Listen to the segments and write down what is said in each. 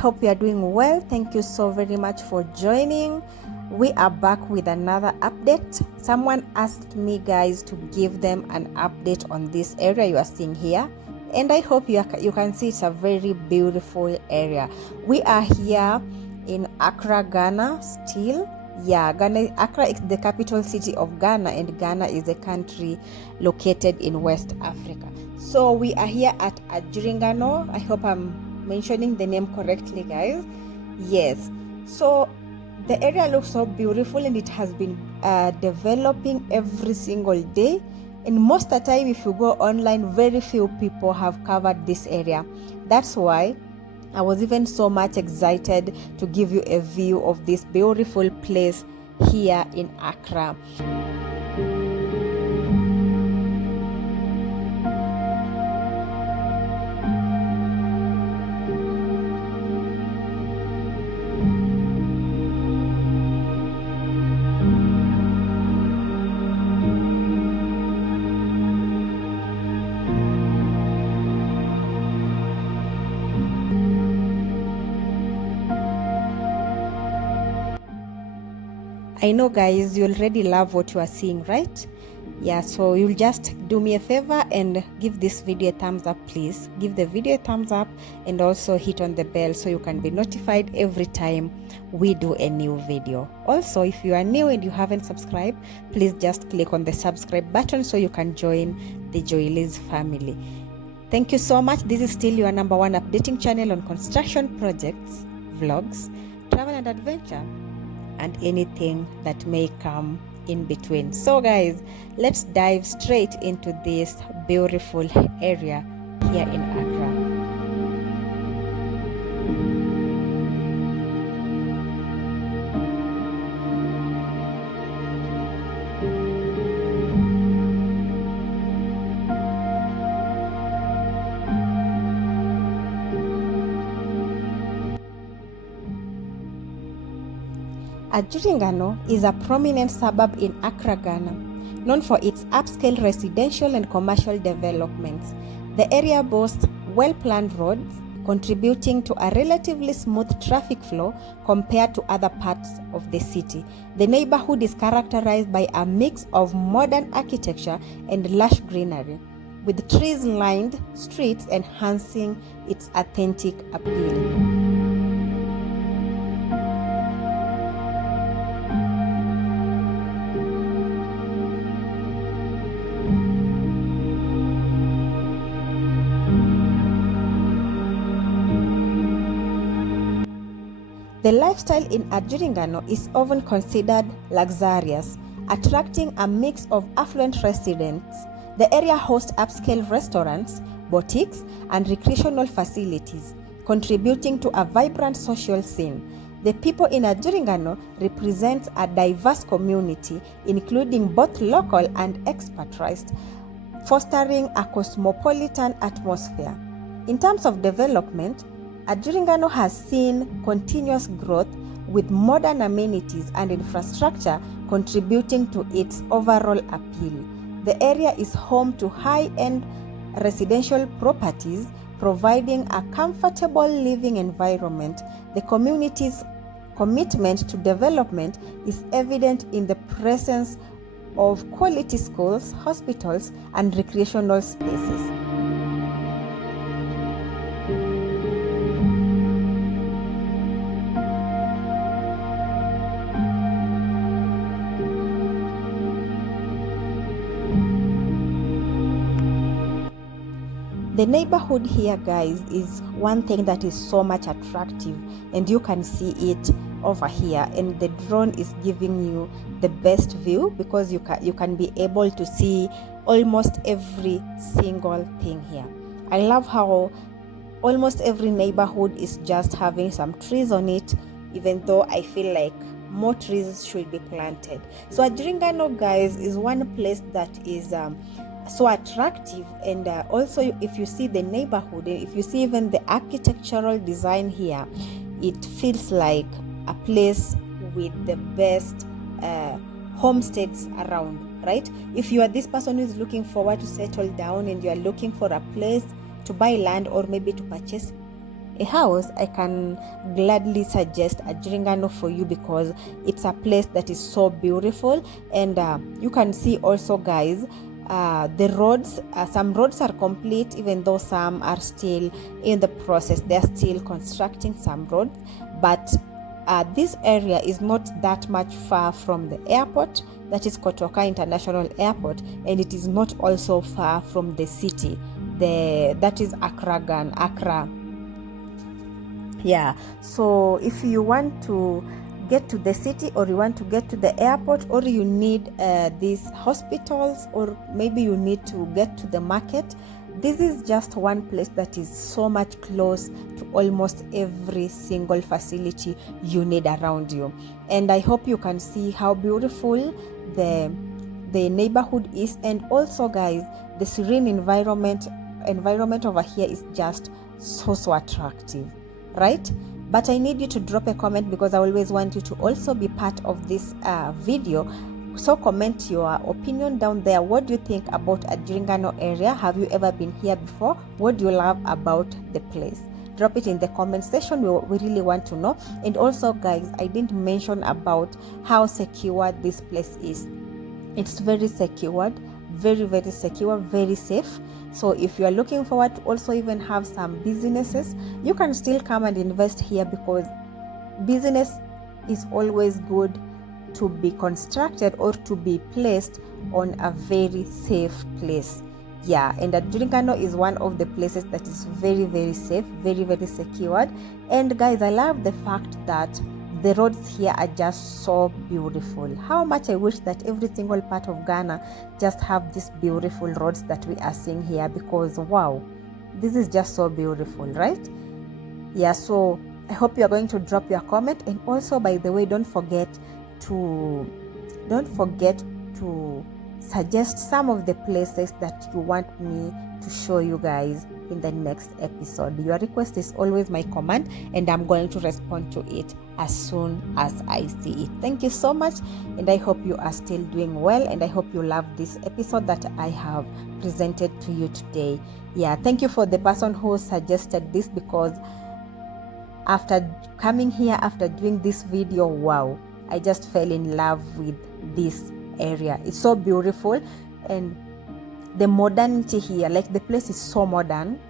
hope you are doing well. Thank you so very much for joining. We are back with another update. Someone asked me, guys, to give them an update on this area you are seeing here, and I hope you can see it's a very beautiful area. We are here in Accra, Ghana still. Yeah, Accra is the capital city of Ghana, and Ghana is a country located in West Africa. So we are here at Agraano. I hope I'm mentioning the name correctly, guys. Yes, so the area looks so beautiful, and it has been developing every single day, and most of the time if you go online, very few people have covered this area. That's why I was even so much excited to give you a view of this beautiful place here in Accra. I know, guys, you already love what you are seeing, right? Yeah, so you'll just do me a favor and give this video a thumbs up, please. Give the video a thumbs up and also hit on the bell so you can be notified every time we do a new video. Also, if you are new and you haven't subscribed, please just click on the subscribe button so you can join the Joylee's family. Thank you so much. This is still your number one updating channel on construction projects, vlogs, travel and adventure, and anything that may come in between. So guys, let's dive straight into this beautiful area here in Accra. Agraano is a prominent suburb in Accra, Ghana, known for its upscale residential and commercial developments. The area boasts well-planned roads, contributing to a relatively smooth traffic flow compared to other parts of the city. The neighborhood is characterized by a mix of modern architecture and lush greenery, with trees-lined streets enhancing its authentic appeal. The lifestyle in Agraano is often considered luxurious, attracting a mix of affluent residents. The area hosts upscale restaurants, boutiques, and recreational facilities, contributing to a vibrant social scene. The people in Agraano represent a diverse community, including both local and expatriates, fostering a cosmopolitan atmosphere. In terms of development, Agraano has seen continuous growth, with modern amenities and infrastructure contributing to its overall appeal. The area is home to high-end residential properties, providing a comfortable living environment. The community's commitment to development is evident in the presence of quality schools, hospitals, and recreational spaces. The neighborhood here, guys, is one thing that is so much attractive, and you can see it over here, and the drone is giving you the best view because you can be able to see almost every single thing here. I love how almost every neighborhood is just having some trees on it, even though I feel like more trees should be planted. So Agraano, guys, is one place that is so attractive, and also if you see the neighborhood, and if you see even the architectural design here, it feels like a place with the best homesteads around, right? If you are this person who is looking forward to settle down and you are looking for a place to buy land or maybe to purchase a house, I can gladly suggest Agraano for you, because it's a place that is so beautiful. And you can see also, guys, the roads, some roads are complete, even though some are still in the process. They're still constructing some roads, but this area is not that much far from the airport, that is Kotoka International Airport, and it is not also far from the city, that is Accra. Yeah, so if you want to get to the city, or you want to get to the airport, or you need these hospitals, or maybe you need to get to the market, this is just one place that is so much close to almost every single facility you need around you. And I hope you can see how beautiful the neighborhood is. And also, guys, the serene environment over here is just so attractive, right? But I need you to drop a comment, because I always want you to also be part of this video. So comment your opinion down there. What do you think about Agraano area? Have you ever been here before? What do you love about the place? Drop it in the comment section. We really want to know. And also, guys, I didn't mention about how secure this place is. It's very secured, very secure, very safe. So if you are looking forward to also even have some businesses, you can still come and invest here, because business is always good to be constructed or to be placed on a very safe place. Yeah, and Agraano is one of the places that is very safe, very secured. And guys, I love the fact that the roads here are just so beautiful. How much I wish that every single part of Ghana just have these beautiful roads that we are seeing here, because wow, this is just so beautiful, right? Yeah, so I hope you are going to drop your comment. And also, by the way, don't forget to suggest some of the places that you want me to show you guys in the next episode. Your request is always my command, and I'm going to respond to it as soon as I see it. Thank you so much, and I hope you are still doing well, and I hope you love this episode that I have presented to you today. Yeah, thank you for the person who suggested this, because after coming here, after doing this video, wow, I just fell in love with this area. It's so beautiful, and the modernity here, like the place is so modern.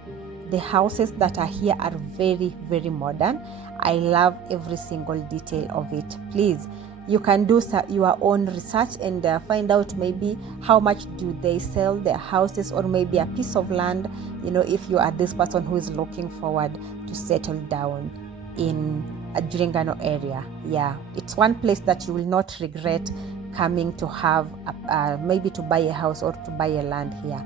The houses that are here are very modern. I love every single detail of it. Please, you can do your own research and find out maybe how much do they sell their houses, or maybe a piece of land, if you are this person who is looking forward to settle down in Agraano area. Yeah, it's one place that you will not regret coming to have maybe to buy a house or to buy a land here.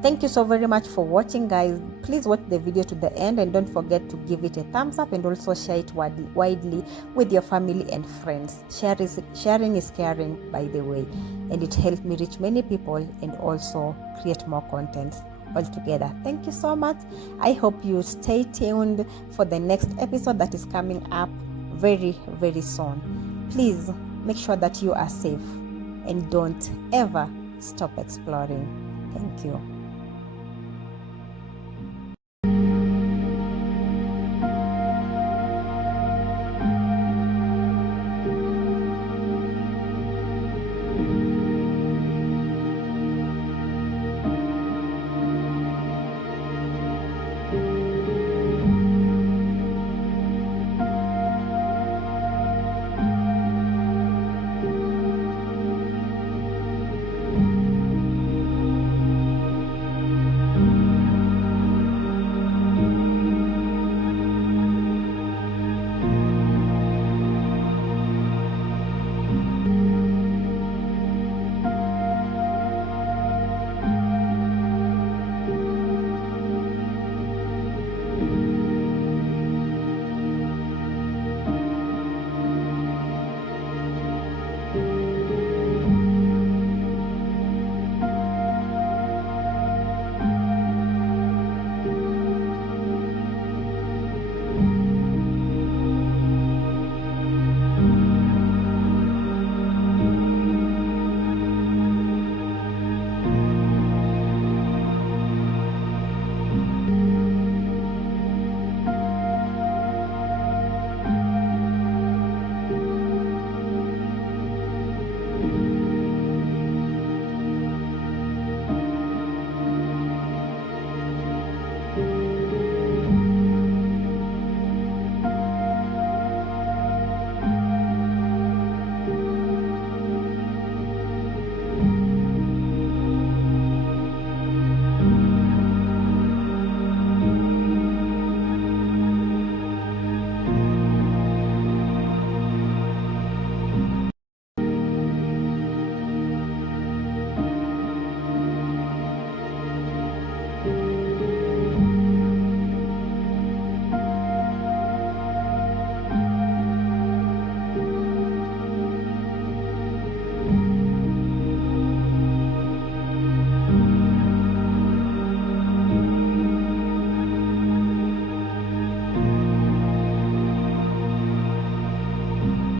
Thank you so very much for watching, guys. Please watch the video to the end, and don't forget to give it a thumbs up, and also share it widely with your family and friends. Sharing is caring, by the way, and it helps me reach many people and also create more content altogether. Thank you so much. I hope you stay tuned for the next episode that is coming up very soon. Please make sure that you are safe, and don't ever stop exploring. Thank you.